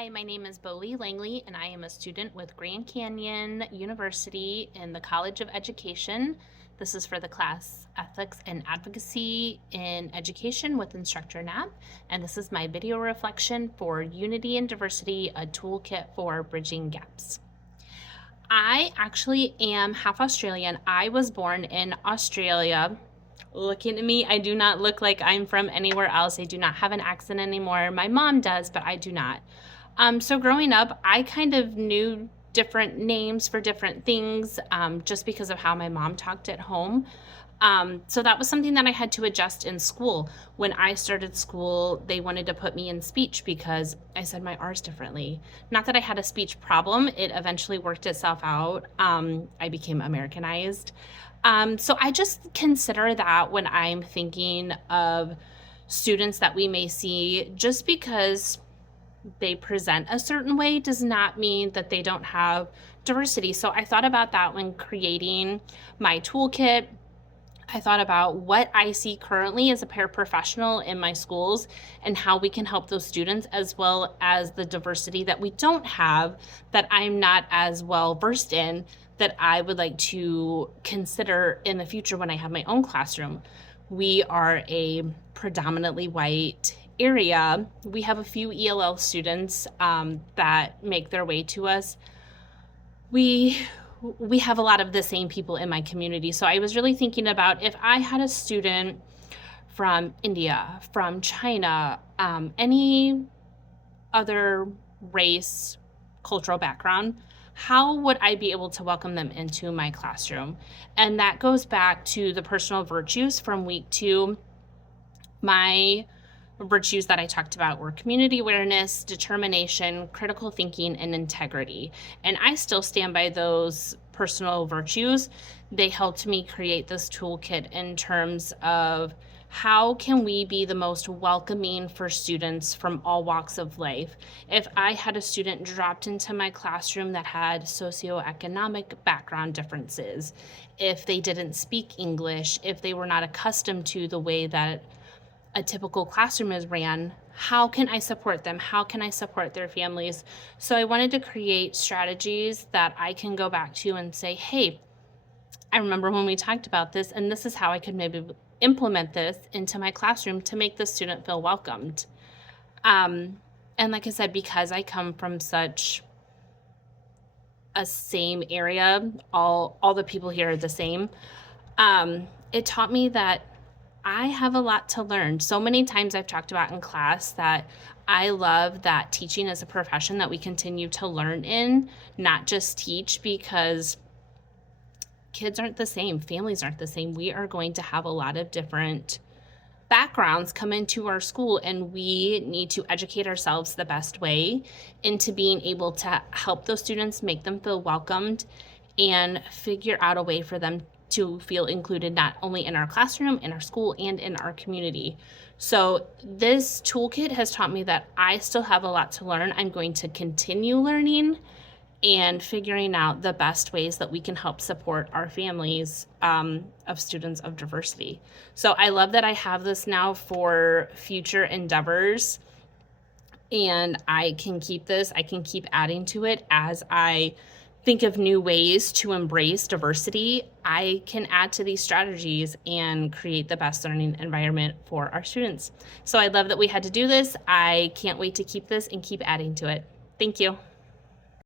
Hi, my name is Beau-Lea Langley, and I am a student with Grand Canyon University in the College of Education. This is for the class Ethics and Advocacy in Education with Instructor NAP, and this is my video reflection for Unity and Diversity, a toolkit for bridging gaps. I actually am half Australian. I was born in Australia. Looking at me, I do not look like I'm from anywhere else. I do not have an accent anymore. My mom does, but I do not. So growing up, I kind of knew different names for different things just because of how my mom talked at home. So that was something that I had to adjust in school. When I started school, they wanted to put me in speech because I said my R's differently. Not that I had a speech problem. It eventually worked itself out. I became Americanized. So I just consider that when I'm thinking of students that we may see, just because they present a certain way does not mean that they don't have diversity. So I thought about that when creating my toolkit. I thought about what I see currently as a paraprofessional in my schools and how we can help those students, as well as the diversity that we don't have that I'm not as well versed in, that I would like to consider in the future when I have my own classroom. We are a predominantly white area. We have a few ELL students that make their way to us. We have a lot of the same people in my community. So I was really thinking about if I had a student from India, from China, any other race, cultural background, how would I be able to welcome them into my classroom? And that goes back to the personal virtues from week 2. My virtues that I talked about were community awareness, determination, critical thinking, and integrity. And I still stand by those personal virtues. They helped me create this toolkit in terms of how can we be the most welcoming for students from all walks of life. If I had a student dropped into my classroom that had socioeconomic background differences, if they didn't speak English, if they were not accustomed to the way that a typical classroom is ran, how can I support them? How can I support their families? So I wanted to create strategies that I can go back to and say, hey, I remember when we talked about this, and this is how I could maybe implement this into my classroom to make the student feel welcomed. And like I said, because I come from such a same area, all the people here are the same, it taught me that I have a lot to learn. So many times I've talked about in class that I love that teaching is a profession that we continue to learn in, not just teach, because kids aren't the same, families aren't the same. We are going to have a lot of different backgrounds come into our school, and we need to educate ourselves the best way into being able to help those students, make them feel welcomed, and figure out a way for them to feel included not only in our classroom, in our school, and in our community. So this toolkit has taught me that I still have a lot to learn. I'm going to continue learning and figuring out the best ways that we can help support our families of students of diversity. So I love that I have this now for future endeavors, and I can keep this, I can keep adding to it as I think of new ways to embrace diversity. I can add to these strategies and create the best learning environment for our students. So I love that we had to do this. I can't wait to keep this and keep adding to it. Thank you.